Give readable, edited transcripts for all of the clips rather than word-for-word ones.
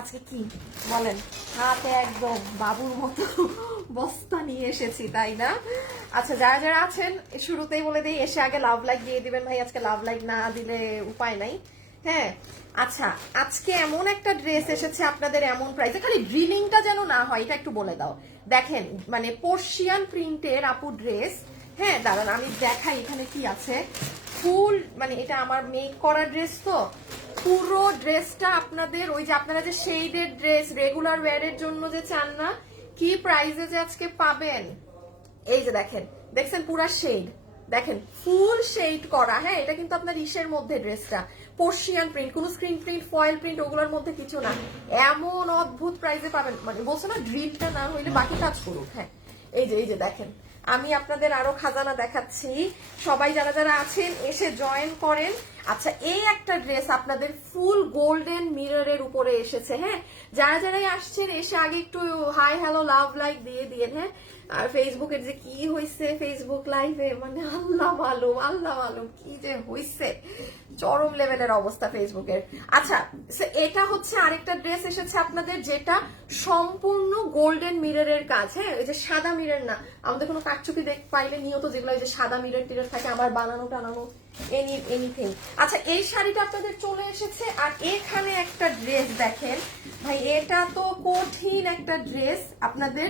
আজকে কি বলেন, হাতে একদম বাবুর মতো বস্তা নিয়ে এসেছি, তাই না? আচ্ছা, যারা যারা আছেন শুরুতেই বলে দিই, এসে আগে লাভ লাইক দিয়ে দিবেন ভাই, আজকে লাভ লাইক না দিলে উপায় নাই। হ্যাঁ, আচ্ছা, আজকে এমন একটা ড্রেস এসেছে আপনাদের এমন প্রাইসে, খালি ড্রিলিংটা যেন না হয় এটা একটু বলে দাও। দেখেন, মানে পার্সিয়ান প্রিন্টের আপু ড্রেস। হ্যাঁ, দাঁড়ান আমি দেখাই এখানে কি আছে। ফুল মানে এটা আমার মেক করা ড্রেস, তো পুরো ড্রেসটা আপনাদের ওই যে আপনারা যে শেডের ড্রেস রেগুলার ওয়্যারের জন্য যে চান না, কি প্রাইসে যে আজকে পাবেন। এই যে দেখেন, দেখছেন পুরা শেড, দেখেন ফুল শেড করা। হ্যাঁ, এটা কিন্তু আপনার ইসের মধ্যে ড্রেসটা পার্সিয়ান প্রিন্ট, কোনো স্ক্রিন প্রিন্ট ফয়েল প্রিন্ট ওগুলোর মধ্যে কিছু না। এমন অদ্ভুত প্রাইসে পাবেন, মানে বলছো না ড্রিলটা না হইলে বাকি কাজ করুক। হ্যাঁ, এই যে দেখেন, আমি আপনাদের আরো খাজানা দেখাচ্ছি। সবাই যারা যারা আছেন এসে জয়েন করেন। আচ্ছা, এই একটা ড্রেস আপনাদের ফুল গোল্ডেন মিররের উপরে এসেছে। হ্যাঁ, যারা যারাই আসছেন এসে আগে একটু হাই হ্যালো লাভ লাইক দিয়ে দিয়েন। হ্যাঁ, আর ফেসবুকের যে কি হয়েছে ফেসবুক লাইভে, মানে আল্লাহ মালুম কি যে হয়েছে, চরম লেভেলের অবস্থা ফেসবুকের। আচ্ছা, এটা হচ্ছে আরেকটা ড্রেস এসেছে আপনাদের, যেটা সম্পূর্ণ গোল্ডেন মিররের কাজ। হ্যাঁ, ওই যে সাদা মিরর না, আমাদের কোনো কারচুপি পাইলে নিয়ত যেগুলো ওই যে সাদা মিরর টিরর থাকে, আমার বানানো টানানো এনিথিং। আচ্ছা, এই শাড়িটা আপনাদের চলে এসেছে। আর এখানে একটা ড্রেস দেখেন ভাই, এটা তো কঠিন একটা ড্রেস আপনাদের,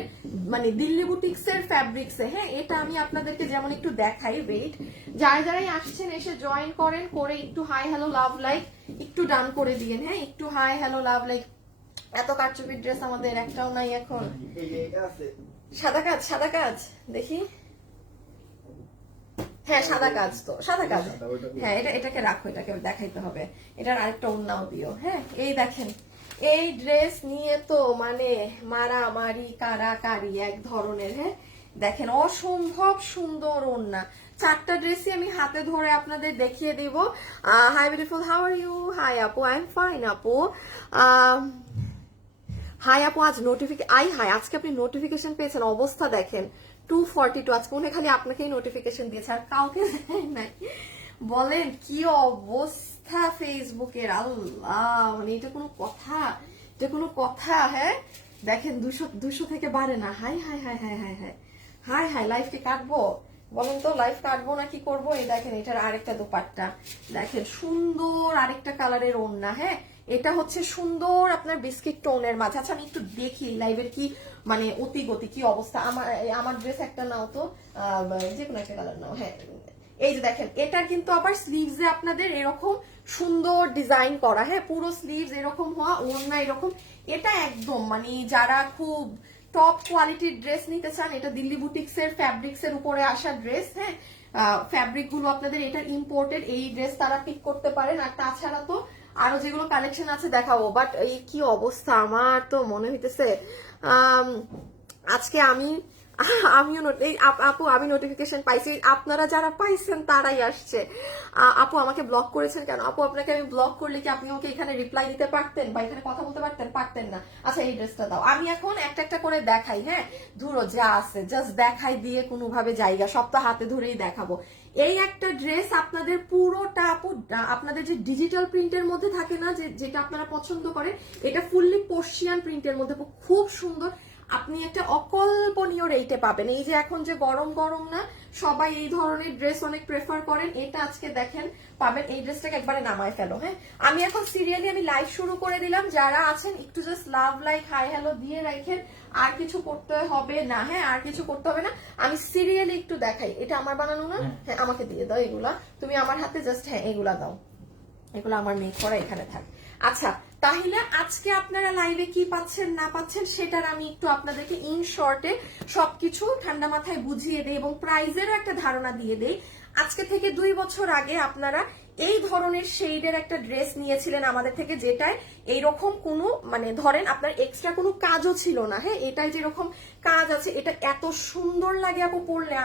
মানে দিল্লি বুটিক্সের ফ্যাব্রিক্সে। হ্যাঁ, এটা আমি আপনাদেরকে যেমন একটু দেখাই, ওয়েট, যারা যারাই আসছেন এসে জয়েন করেন, করে একটু হাই হ্যালো লাভ লাইক একটু ডান করে দিয়েন। হ্যাঁ, একটু হাই হ্যালো লাভ লাইক। এত কারচুপির ড্রেস আমাদের একটাও নাই এখন। সাদা কাজ দেখি। হ্যাঁ, সাদা কাজ, তো সাদা কাজ। হ্যাঁ, এটাকে রাখো, এটাকে দেখাইতে হবে। এটার আরেকটা অন্যাও দিও। হ্যাঁ, এই দেখেন, এই ড্রেস নিয়ে তো মানে মারামারি কারাকারি এক ধরনের। হ্যাঁ, দেখেন অসম্ভব সুন্দর ওড়না। চারটা ড্রেসই আমি হাতে ধরে আপনাদের দেখিয়ে দিব। Hi beautiful, how are you? Hi আপু, আই এম ফাইন আপু। হাই আপু, আজ হাই আজকে আপনি নোটিফিকেশন পেয়েছেন, অবস্থা দেখেন 242। আজকে মনে খালি আপনাকেই নোটিফিকেশন দিয়েছে, আর কাউকে দেয় নাই। বলেন কি অবস্থা ফেসবুকের, আল্লাহ, মানে এটা কোনো কথা? এটা কোনো কথা? হ্যাঁ, দেখেন 200 থেকে বাড়ে না। হাই হাই হাই হাই হাই হাই হাই হাই, লাইফকে কাটবো? বলেন তো, লাইফ কাটবো না কি করবো? এই দেখেন, এটার আরেকটা দোপাট্টা দেখেন, সুন্দর আরেকটা কালারের ওড়না। হ্যাঁ, এটা হচ্ছে সুন্দর আপনার বিস্কিট টোনের মাঝে। আচ্ছা, আমি একটু দেখি লাইভের কি মানে অতি গতি কি অবস্থা। আমার ড্রেস একটা নাও তো, যে কোনো একটা কালার নাও। হ্যাঁ, এই যে দেখেন, এটা কিন্তু আবার স্লিভসে আপনাদের এরকম সুন্দর ডিজাইন করা। হ্যাঁ, পুরো স্লিভস এরকম হওয়া, ওড়না এরকম। এটা একদম মানে যারা খুব টপ কোয়ালিটির ড্রেস নিতে চান, এটা দিল্লি বুটিক্স এর ফ্যাব্রিক্স এর উপরে আসা ড্রেস। হ্যাঁ, ফ্যাব্রিক গুলো আপনাদের এটার ইম্পোর্টেড, এই ড্রেস তারা পিক করতে পারেন। আর তাছাড়া তো আরো যেগুলো কালেকশন আছে দেখাবো। বাট এই কি অবস্থা, আমার তো মনে হইতেছে আজকে আমিও আপু আমি নোটিফিকেশন পাইছি, আপনারা যারা পাইছেন তারাই আসছে। আপু আমাকে ব্লক করেছেন কেন? আপু, আপনাকে আমি ব্লক করলে কি আপনি ওকে এখানে রিপ্লাই দিতে পারতেন বা এখানে কথা বলতে পারতেন না? আচ্ছা, এই ড্রেসটা দাও, আমি এখন একটা একটা করে দেখাই। হ্যাঁ, ধরো যা আছে জাস্ট দেখাই দিয়ে কোনোভাবে জায়গা সব তো হাতে ধরেই দেখাবো। এই একটা ড্রেস আপনাদের পুরোটা আপু, আপনাদের যে ডিজিটাল প্রিন্টের মধ্যে থাকে না, যেটা আপনারা পছন্দ করেন, এটা ফুললি পার্সিয়ান প্রিন্টের মধ্যে খুব সুন্দর। আপনি একটা অকল্পনীয় রেটে পাবেন। এই যে এখন যে গরম গরম না, সবাই এই ধরনের ড্রেস অনেক প্রেফার করেন, এটা আজকে দেখেন পাবেন। এই ড্রেসটাকে একবারে নামায় ফেলো। হ্যাঁ, আমি এখন সিরিয়ালি আমি লাইভ শুরু করে দিলাম। যারা আছেন একটু just love like hi hello দিয়ে রাখেন, আর কিছু করতে হবে না। হ্যাঁ, আর কিছু করতে হবে না, আমি সিরিয়ালি একটু দেখাই। এটা আমার বানানো না? হ্যাঁ, আমাকে দিয়ে দাও এগুলা, তুমি আমার হাতে জাস্ট, হ্যাঁ এগুলা দাও, এগুলো আমার মেক করা এখানে থাক। আচ্ছা, তাহলে আজকে আপনারা লাইভে কি পাচ্ছেন না পাচ্ছেন সেটার আমি একটু আপনাদেরকে ইন শর্টে সবকিছু ঠান্ডা মাথায় বুঝিয়ে দেই এবং প্রাইজেরও একটা ধারণা দিয়ে দেই। আজকে থেকে 2 বছর আগে আপনারা এই ধরনের শেডের একটা ড্রেস নিয়েছিলেন আমাদের থেকে, যেটায় এইরকম কোনো মানে ধরেন আপনার এক্সট্রা কোনো কাজও ছিল না। হ্যাঁ, এটাই যেরকম কাজ আছে, এটা এত সুন্দর লাগে আপু পরলে।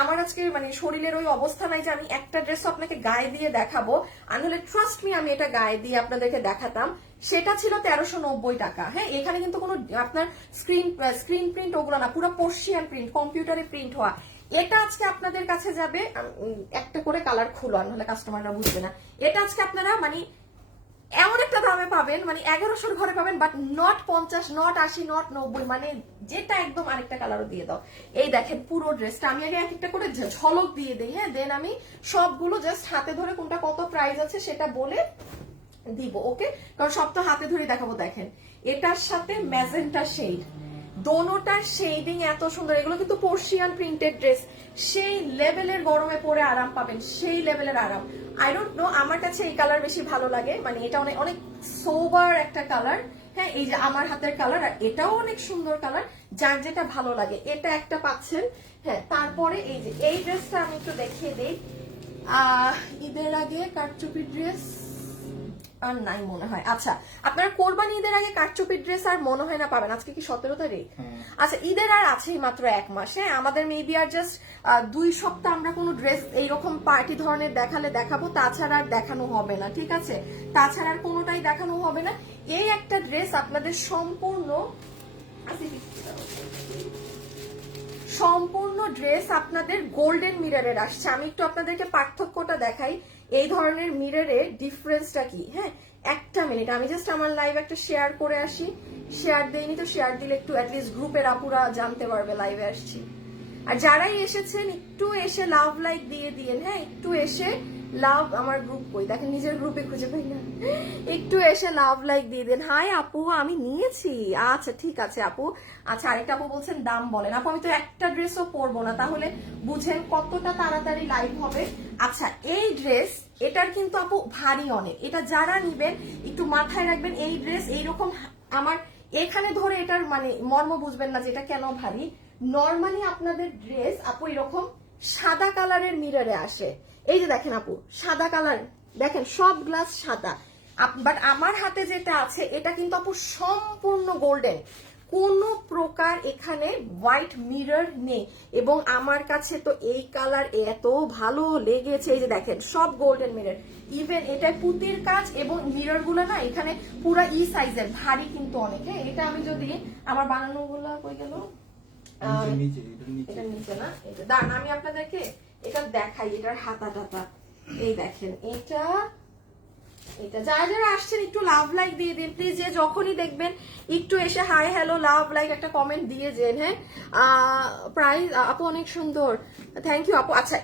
আমার আজকে মানে শরীরের ওই অবস্থা নাই যে আমি একটা ড্রেস আপনাকে গায়ে দিয়ে দেখাবো, আর নাহলে ট্রাস্ট মি আমি এটা গায়ে দিয়ে আপনাদেরকে দেখাতাম। সেটা ছিল 1390 টাকা। হ্যাঁ, এখানে কিন্তু কোনো আপনার স্ক্রিন প্রিন্ট ওগুলো না, পুরো পার্সিয়ান প্রিন্ট, কম্পিউটারে প্রিন্ট হওয়া। এটা আজকে আপনাদের কাছে যাবে, একটা করে কালার খুলো, আর নাহলে কাস্টমাররা বুঝবে না। এটা আজকে আপনারা মানে এমন একটা দামে পাবেন, মানে 1100 ঘরে পাবেন, বাট নট 50, নট 80, নট 90, মানে যেটা একদম আরেকটা কালারও দিয়ে দাও। এই দেখেন পুরো ড্রেসটা আমি আগে এক একটা করে ঝলক দিয়ে দিই, হ্যাঁ, দেন আমি সবগুলো জাস্ট হাতে ধরে কোনটা কত প্রাইস আছে সেটা বলে দিব, ওকে? কারণ সব তো হাতে ধরে দেখাবো। দেখেন এটার সাথে ম্যাজেন্টা শেড, দোনোটার শেডিং এত সুন্দর। এগুলো কিন্তু পার্সিয়ান প্রিন্টেড ড্রেস, সেই লেভেলের গরমে পরে আরাম পাবেন, সেই লেভেলের আরাম। আই ডোন্ট নো, আমার কাছে এই কালার বেশি ভালো লাগে, মানে এটা অনেক অনেক সোবার একটা কালার। হ্যাঁ, এই যে আমার হাতের কালার, আর এটাও অনেক সুন্দর কালার, যার যেটা ভালো লাগে। এটা একটা পাচ্ছেন। হ্যাঁ, তারপরে এই যে এই ড্রেসটা আমি একটু দেখিয়ে দিই। ঈদের আগে কারচুপি ড্রেস আর নাই মনে হয়। আচ্ছা, আপনারা কোরবানি ঈদের আগে কারচুপি ড্রেস আর মনে হয় না পাবেন। আজকে কি 17 তারিখ? আচ্ছা, ঈদের আর আছেই মাত্র 1 মাস। হ্যাঁ, আমাদের মেবি আর জাস্ট 2 সপ্তাহ আমরা কোনো ড্রেস এইরকম পার্টি ধরনের দেখালে দেখাবো, তাছাড়া আর দেখানো হবে না, ঠিক আছে? তাছাড়া আর কোনোটাই দেখানো হবে না। এই একটা ড্রেস আপনাদের সম্পূর্ণ ড্রেস আপনাদের গোল্ডেন মিররের আসছে। আমি একটু আপনাদেরকে পার্থক্যটা দেখাই, এই ধরনের মিররের ডিফারেন্সটা কি। হ্যাঁ, একটা মিনিট, আমি জাস্ট আমার লাইভ একটা শেয়ার করে আসি। শেয়ার দেইনি তো, শেয়ার দিলে একটু অ্যাটলিস্ট গ্রুপের আপুরা জানতে পারবে লাইভে আসছি। আর যারাই এসেছেন একটু এসে লাভ লাইক দিয়ে দিয়েন। হ্যাঁ, একটু এসে লাভ, আমার গ্রুপ কই দেখেন, নিজের গ্রুপে খুঁজে পাই না, একটু এসে লাভ লাইক দিয়ে দেন। হাই আপু, আমি নিয়েছি। আচ্ছা ঠিক আছে আপু। আচ্ছা, আরেকটা আপু বলছেন দাম বলেন। আপু আমি তো একটা ড্রেসও পরবো না, তাহলে বুঝেন কতটা তাড়াতাড়ি লাইভ হবে। আচ্ছা, এই ড্রেস, এটার কিন্তু আপু ভারী অনেক। এটা যারা নিবেন একটু মাথায় রাখবেন, এই ড্রেস এইরকম আমার এখানে ধরে এটার মানে মর্ম বুঝবেন না যে এটা কেন ভারী। নর্মালি আপনাদের ড্রেস আপু এরকম সাদা কালারের মিররে আসে। এই যে দেখেন আপু, সাদা কালার, দেখেন সব গ্লাস সাদা, বাট আমার হাতে যেটা আছে এটা কিন্তু আপু সম্পূর্ণ গোল্ডেন, কোনো প্রকার এখানে হোয়াইট মিরর নেই। এবং আমার কাছে তো এই কালার এত ভালো লেগেছে। এই যে দেখেন সব গোল্ডেন মিরর, ইভেন এটা পুতির কাজ, এবং মিরর গুলো না এখানে পুরা সাইজের, ভারী কিন্তু অনেক। হ্যাঁ, এটা আমি যদি আমার বানানো গুলা কই গেল, এটা নিচে না, এটা দাঁড়ান আমি আপনাদেরকে এটা দেখাই, এটার হাতা টাতা। এই দেখেন এটা, এটা যারা যারা আসছেন একটু লাভ লাইক দিয়ে দিন প্লিজ। যে যখনই দেখবেন একটু এসে হাই হ্যালো লাভ লাইক একটা কমেন্ট দিয়ে যেন। হ্যাঁ, প্রাইস আপু অনেক সুন্দর, থ্যাংক ইউ আপু। আচ্ছা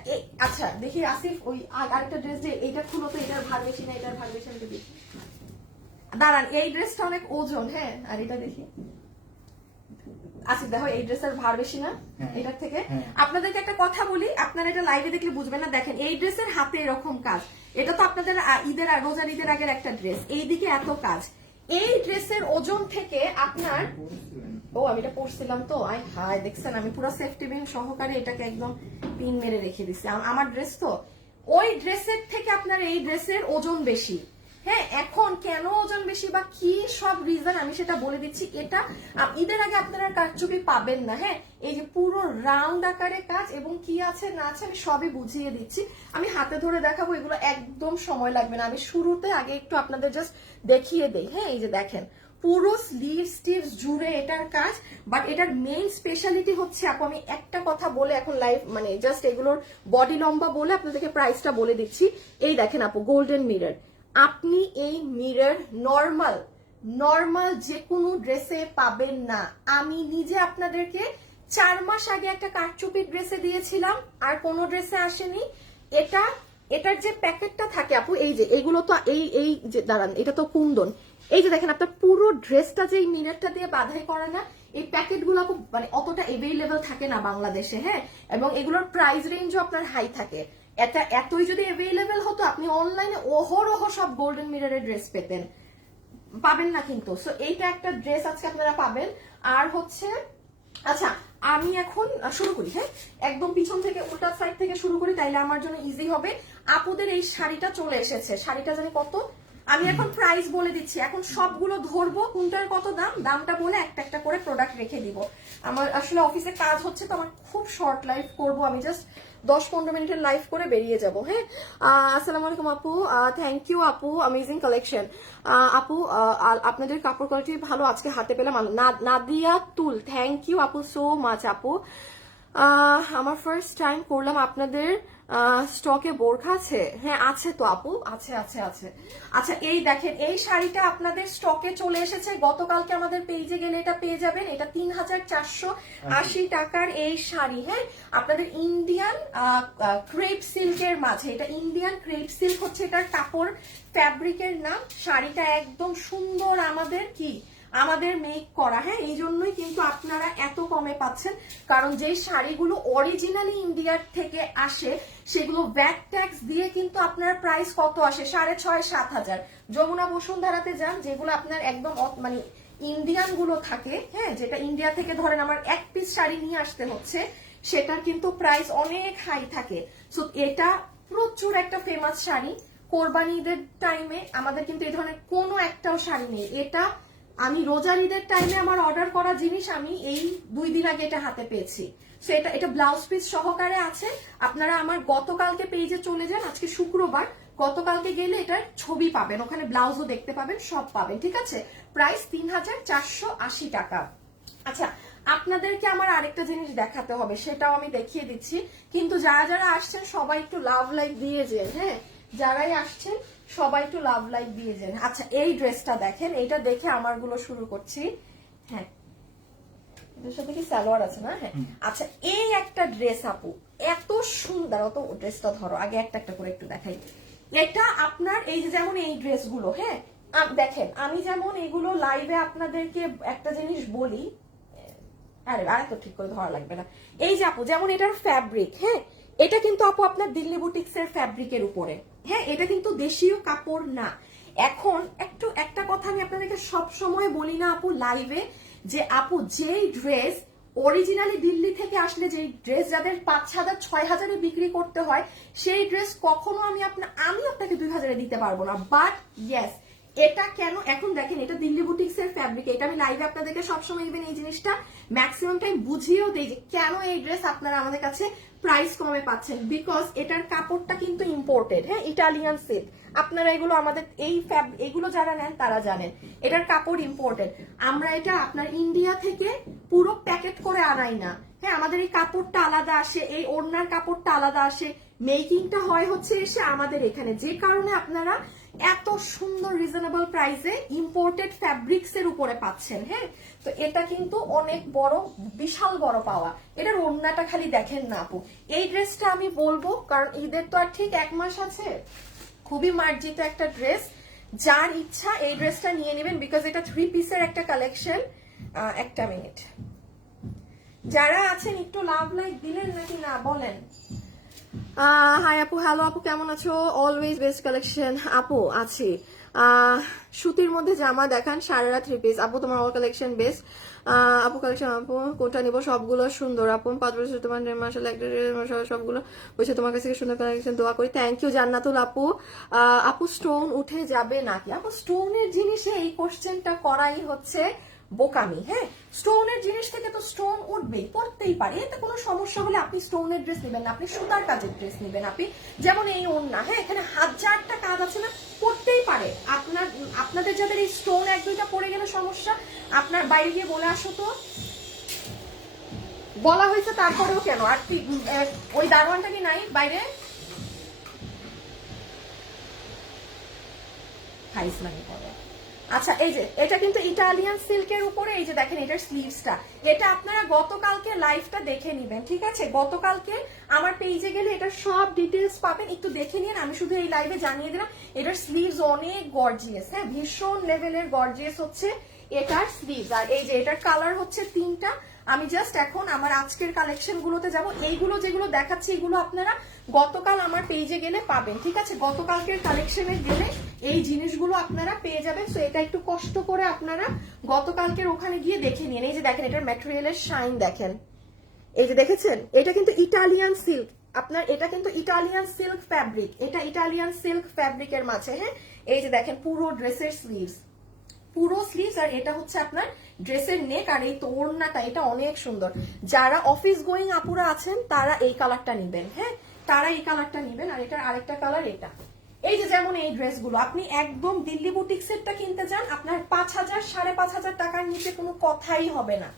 আচ্ছা দেখি আসিফ, ওই আরেকটা ড্রেস যে এইটা খুলো তো, এটার ভার বেশি না, এটার ভার বেশি দেখি। দাঁড়ান, এই ড্রেসটা অনেক ওজন। হ্যাঁ, আর এটা দেখি। আচ্ছা দেখো, এই ড্রেসের ভার বেশি না এটার থেকে? আপনাদেরকে একটা কথা বলি, আপনারা এটা লাইভে দেখলে বুঝবেন না। দেখেন এই ড্রেসের হাতে এরকম কাজ, এটা তো আপনাদের ঈদের রোজার ঈদের আগের একটা ড্রেস, এইদিকে এত কাজ। এই ড্রেসের ওজন থেকে আপনার, ও আমি এটা পরছিলাম তো, আই হাই দেখছেন আমি পুরো সেফটি পিন সহকারে এটাকে একদম পিন মেরে রেখে দিচ্ছি। আমার ড্রেস তো, ওই ড্রেসের থেকে আপনার এই ড্রেসের ওজন বেশি। হ্যাঁ, এখন কেন ওজন বেশি বা কি সব রিজন আমি সেটা বলে দিচ্ছি। এটা ঈদের আগে আপনারা কারচুপি পাবেন না। হ্যাঁ, এই যে পুরো রাউন্ড আকারে কাজ, এবং কি আছে না আছে আমি সবই বুঝিয়ে দিচ্ছি। আমি হাতে ধরে দেখাবো, এগুলো একদম সময় লাগবে না। আমি শুরুতে আগে একটু আপনাদের জাস্ট দেখিয়ে দেই। হ্যাঁ, এই যে দেখেন পুরো স্লিভস জুড়ে এটার কাজ, বাট এটার মেইন স্পেশালিটি হচ্ছে, আপু আমি একটা কথা বলে এখন লাইভ মানে জাস্ট এগুলোর বডি লম্বা বলে আপনাদেরকে প্রাইসটা বলে দিচ্ছি। এই দেখেন আপু, গোল্ডেন মিরর, আপনি এই মিরর নর্মাল যে কোনো ড্রেসে পাবেন না। আমি নিজে আপনাদেরকে 4 মাস আগে একটা কারচুপি ড্রেসে দিয়েছিলাম, আর কোনো ড্রেসে আসেনি। এটার যে প্যাকেটটা থাকে আপু, এই যে এইগুলো তো এই যে দাঁড়ান, এটা তো কুন্দন। এই যে দেখেন আপনার পুরো ড্রেসটা যে এই মিররটা দিয়ে বাঁধাই করা না, এই প্যাকেটগুলো আপু মানে অতটা এভেইলেবল থাকে না বাংলাদেশে। হ্যাঁ, এবং এগুলোর প্রাইস রেঞ্জও আপনার হাই থাকে। এটা এতই যদি অ্যাভেলেবেল হতো, আপনি অনলাইনে অহরহ সব গোল্ডেন মিররের ড্রেস পেতেন, পাবেন না কিন্তু। সো এইটা একটা ড্রেস আজকে আপনারা পাবেন। আর হচ্ছে, আচ্ছা আমি এখন শুরু করি। হ্যাঁ, একদম পিছন থেকে উল্টা সাইড থেকে শুরু করি, তাইলে আমার জন্য ইজি হবে। আপুদের এই শাড়িটা চলে এসেছে, শাড়িটা জানি কত, আমি এখন প্রাইস বলে দিচ্ছি। এখন সবগুলো ধরবো, কোনটার কত দাম, দামটা বলে একটা একটা করে প্রোডাক্ট রেখে দিব। আমার আসলে অফিসে কাজ হচ্ছে তো, আমার খুব শর্ট লাইভ করব, আমি জাস্ট 10-15 মিনিটের লাইভ করে বেরিয়ে যাব। হ্যাঁ, আসসালামু আলাইকুম আপু, থ্যাংক ইউ আপু, অ্যামেজিং কালেকশন। আপু আপনাদের কাপড় কোয়ালিটি ভালো, আজকে হাতে পেলাম। নাদিয়া তুল, থ্যাংক ইউ আপু সো মাচ আপু। আমার ফার্স্ট টাইম করলাম আপনাদের স্টকে বোরখা আছে? হ্যাঁ আছে তো আপু, আছে আছে আছে। আচ্ছা এই দেখেন, এই শাড়িটা আপনাদের স্টকে চলে এসেছে, গতকালকে আমাদের পেজে গেলে এটা পেয়ে যাবেন। এটা 3480 টাকার এই শাড়ি। হ্যাঁ, আপনাদের ইন্ডিয়ান ক্রেপ সিল্কের মাঝে, এটা ইন্ডিয়ান ক্রেপ সিল্ক হচ্ছে এটার কাপড়, ফ্যাব্রিকের নাম। শাড়িটা একদম সুন্দর, আমাদের মেক করা। হ্যাঁ, এই জন্যই কিন্তু আপনারা এত কমে পাচ্ছেন, কারণ যে শাড়িগুলো অরিজিনালি ইন্ডিয়ার থেকে আসে সেগুলো ভ্যাট ট্যাক্স দিয়ে কিন্তু আপনার প্রাইস কত আসে, 6500-7000। যমুনা বসুন্ধরাতে যান, যেগুলো আপনার একদম মানে ইন্ডিয়ান গুলো থাকে, হ্যাঁ, যেটা ইন্ডিয়া থেকে ধরেন আমার এক পিস শাড়ি নিয়ে আসতে হচ্ছে, সেটার কিন্তু প্রাইস অনেক হাই থাকে। সো এটা প্রচুর একটা ফেমাস শাড়ি। কোরবানি ঈদের টাইমে আমাদের কিন্তু এই ধরনের কোনো একটাও শাড়ি নেই। এটা আমি রোজার ঈদের টাইমে আমার অর্ডার করা জিনিস আমি এই 2 দিন আগে এটা হাতে পেয়েছি। সো এটা ব্লাউজ পিস সহকারে আছে। আপনারা আমার গতকালকে পেজে চলে যান, আজকে শুক্রবার, গতকালকে গেলে এটার ছবি পাবেন, ওখানে ব্লাউজও দেখতে পাবেন, সব পাবেন। ঠিক আছে, প্রাইস 3480 টাকা। আচ্ছা, আপনাদেরকে আমার আরেকটা জিনিস দেখাতে হবে, সেটাও আমি দেখিয়ে দিচ্ছি। কিন্তু যারা যারা আসছেন সবাই একটু লাভ লাইক দিয়ে যান। হ্যাঁ, যারাই আসছেন সবাই একটু লাভ লাইক দিয়ে যান। আচ্ছা এই ড্রেসটা দেখেন, এইটা দেখে আমারগুলো শুরু করছি। হ্যাঁ, এটার সাথে কি সালোয়ার আছে না? হ্যাঁ। আচ্ছা এই একটা ড্রেস আপু এত সুন্দর, অত ড্রেসটা ধরো আগে একটা একটা করে একটু দেখাই। এটা আপনার এই যে যেমন এই ড্রেসগুলো, হ্যাঁ দেখেন, আমি যেমন এগুলো লাইভে আপনাদেরকে একটা জিনিস বলি, আরে আর তো ঠিক করে ধরা লাগবে না। এই যে আপু যেমন এটার ফ্যাব্রিক, হ্যাঁ, এটা কিন্তু আপু আপনার দিল্লি বুটিক্স এর ফ্যাব্রিকের উপরে। হ্যাঁ, এটা কিন্তু দেশীয় কাপড় না। এখন একটা কথা আমি আপনাদেরকে সব সময় বলি না আপু লাইভে, যে আপু যেই ড্রেস অরিজিনালি দিল্লি থেকে আসলে যেই ড্রেস যাদের 5000-6000 বিক্রি করতে হয়, সেই ড্রেস কখনো আমি আপনাকে 2000 দিতে পারবো না। বাট ইয়েস, এটা কেন, এখন দেখেন এটা দিল্লি বুটিক্স এর ফ্যাব্রিক, এটা আমি লাইভে আপনাদেরকে সবসময় ইভেন এই জিনিসটা ম্যাক্সিমাম টাইম বুঝিয়েও দেই যে কেন এই ড্রেস আপনারা আমাদের কাছে প্রাইস কমে পাচ্ছেন, বিকজ এটার কাপড়টা কিন্তু ইম্পোর্টেড। হ্যাঁ, ইটালিয়ান সিল্ক। আপনারা এগুলো আমাদের এগুলো যারা নেন তারা জানেন এটার কাপড় ইম্পোর্টেড। আমরা এটা আপনার ইন্ডিয়া থেকে পুরো প্যাকেট করে আনাই না। হ্যাঁ, আমাদের এই কাপড়টা আলাদা আসে, এই ওড়নার কাপড়টা আলাদা আসে, মেকিংটা হয় হচ্ছে এসে আমাদের এখানে, যে কারণে আপনারা এত সুন্দর রিজনেবল প্রাইসে ইম্পোর্টেড ফ্যাব্রিক্স এর উপরে পাচ্ছেন। হ্যাঁ, তো এটা কিন্তু অনেক বড়, বিশাল বড় পাওয়া। এটার ওড়নাটা খালি দেখেন না আপু। এই ড্রেসটা আমি বলবো, কারণ ঈদের তো আর ঠিক 1 মাস আছে, খুবই মার্জিত একটা ড্রেস। যার ইচ্ছা এই ড্রেসটা নিয়ে নেবেন, বিকজ এটা 3 পিসের একটা কালেকশন। একটা মিনিট, যারা আছেন একটু লাভ লাইক দিলেন নাকি না বলেন। হাই আপু, হ্যালো আপু, কেমন আছো? অলওয়েজ বেস্ট কালেকশন আপু, আছি। সুতির মধ্যে জামা দেখান, সারারা 3 পিস আপু, তোমার অল কালেকশন বেস্ট আপু। কালেকশন আপু, কোনটা নিবো? সবগুলো সুন্দর আপু, 5 বছর তোমার মাশাআল্লাহ সবগুলো বলছে তোমার কাছে সুন্দর কালেকশন, দোয়া করি। থ্যাংক ইউ জান্নাতুল আপু। আপু স্টোন উঠে যাবে নাকি? আপু স্টোনের জিনিসে এই কোশ্চেনটা করাই হচ্ছে বোকামি। হ্যাঁ, স্টোনের জিনিস থেকে তো স্টোন উঠবেই, পড়তেই পারে, এতে কোনো সমস্যা হলে আপনি স্টোনের ড্রেস নেবেন না, আপনি সুতার কাজের ড্রেস নেবেন। আপনি যেমন এই ওড়না, হ্যাঁ, এখানে 1000টা কাজ আছে না, পড়তেই পারে। আপনাদের যাদের এই স্টোন 1-2টা পড়ে গেলে সমস্যা, আপনার বাইরে গিয়ে বলে আসো তো। বলা হয়েছে তারপরেও কেন? আর ওই দারোয়ানটা কি নাই বাইরে? খাইস লাগে পরে। আচ্ছা এই যে এটা কিন্তু ইটালিয়ান সিল্কের উপরে, এই যে দেখেন এটার স্লিভসটা, এটা আপনারা গতকালকে লাইভটা দেখে নেবেন। ঠিক আছে, গতকালকে আমার পেজে গেলে এটার সব ডিটেলস পাবেন, একটু দেখে নিন। আমি শুধু এই লাইভে জানিয়ে দিলাম এটার স্লিভস অনেক গর্জিয়াস। হ্যাঁ, ভীষণ লেভেলের গর্জিয়াস হচ্ছে এটার স্লিভস। আর এই যে এটার কালার হচ্ছে 3টা। আমি জাস্ট এখন আমার আজকের কালেকশন গুলোতে যাবো। এইগুলো যেগুলো দেখাচ্ছি এগুলো আপনারা গতকাল আমার পেজে গেলে পাবেন। ঠিক আছে, গতকালকের কালেকশনে গেলে এই জিনিসগুলো আপনারা পেয়ে যাবেন। সো এটা একটু কষ্ট করে আপনারা গতকালকের ওখানে গিয়ে দেখে নিন। এই যে দেখেন এটার ম্যাটেরিয়ালের শাইন দেখেন, এই যে দেখেছেন, এটা কিন্তু ইটালিয়ান সিল্ক। আপনার এটা কিন্তু ইটালিয়ান সিল্ক ফ্যাব্রিক, এটা ইটালিয়ান সিল্ক ফ্যাব্রিকের মাঝে। হ্যাঁ, এই যে দেখেন পুরো ড্রেসের স্লিভস, পুরো স্লিভস, আর এটা হচ্ছে আপনার ড্রেসের নেক, আর এই তোড়নাটা এটা অনেক সুন্দর। যারা অফিস গোয়িং আপুরা আছেন তারা এই কালারটা নিবেন। হ্যাঁ, তারা এই কালারটা নিবেন। আর এটার আরেকটা কালার এটা। এই যে যেমন এই ড্রেসগুলো আপনি একদম দিল্লি বুটিক্সেরটা কিনতে যান, আপনার 5000-5500 টাকার নিচে কোনো কথাই হবে না,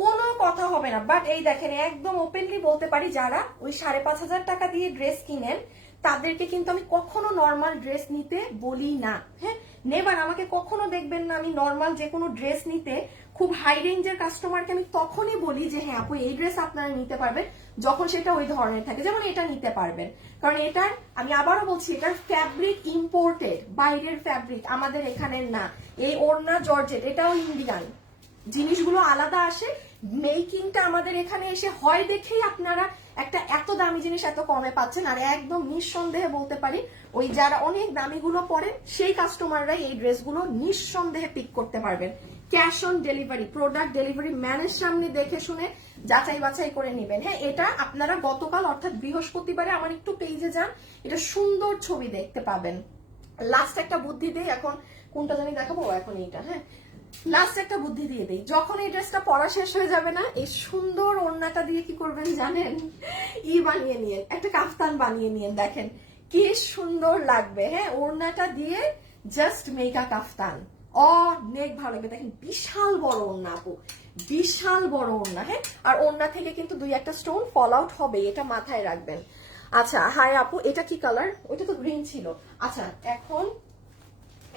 কোনো কথা হবে না। বাট এই দেখেন একদম ওপেনলি বলতে পারি, যারা ওই 5,500 টাকা দিয়ে ড্রেস কিনেন তাদেরকে কিন্তু আমি কখনো নর্মাল ড্রেস নিতে বলি না। হ্যাঁ, নেবার আমাকে কখনো দেখবেন না আমি নর্মাল যে কোনো ড্রেস নিতে। খুব হাই রেঞ্জের কাস্টমারকে আমি তখনই বলি যে হ্যাঁ আপু এই ড্রেস আপনারা নিতে পারবেন, যখন সেটা ওই ধরনের থাকে, যেমন এটা নিতে পারবেন। কারণ এটার আমি আবারও বলছি, এটার ফ্যাব্রিক ইম্পোর্টেড, বাইরের ফ্যাব্রিক, আমাদের এখানের না। এই ওড়না জর্জেট, এটাও ইন্ডিয়ান, জিনিসগুলো আলাদা আসে। মেকিংটা আমাদের এখানে এসে হয় দেখেই আপনারা একটা এত দামি জিনিস এত কমে পাচ্ছেন। আর একদম নিঃসন্দেহে বলতে পারি, ওই যারা অনেক দামিগুলো পরেন সেই কাস্টমাররাই এই ড্রেসগুলো নিঃসন্দেহে পিক করতে পারবেন। Cash on delivery, product delivery ম্যানের সামনে দেখে শুনে যাচাই বাছাই করে নেবেন। হ্যাঁ, এটা আপনারা গতকাল অর্থাৎ বৃহস্পতিবারে আমার একটু পেজে যান, এটা সুন্দর ছবি দেখতে পাবেন। লাস্ট একটা বুদ্ধি দেই, এখন কোনটা জানি দেখাবো, এখন এইটা। হ্যাঁ, লাস্ট একটা বুদ্ধি দিয়ে দেই, যখন এই ড্রেসটা পরা শেষ হয়ে যাবে না, এই সুন্দর ওড়নাটা দিয়ে কি করবেন জানেন? বানিয়ে নিয়েন, একটা কাফতান বানিয়ে নিয়েন। দেখেন কি সুন্দর লাগবে। হ্যাঁ, ওড়নাটা দিয়ে জাস্ট মেকা কাফতান অনেক ভালো লাগবে। দেখেন বিশাল বড় ওড়না আপু, বিশাল বড় ওড়না। হ্যাঁ, আর ওড়না থেকে কিন্তু 2-1টা স্টোন ফল আউট হবে, এটা মাথায় রাখবেন। আচ্ছা হাই আপু, এটা কি কালার? ওইটা তো গ্রিন ছিল। আচ্ছা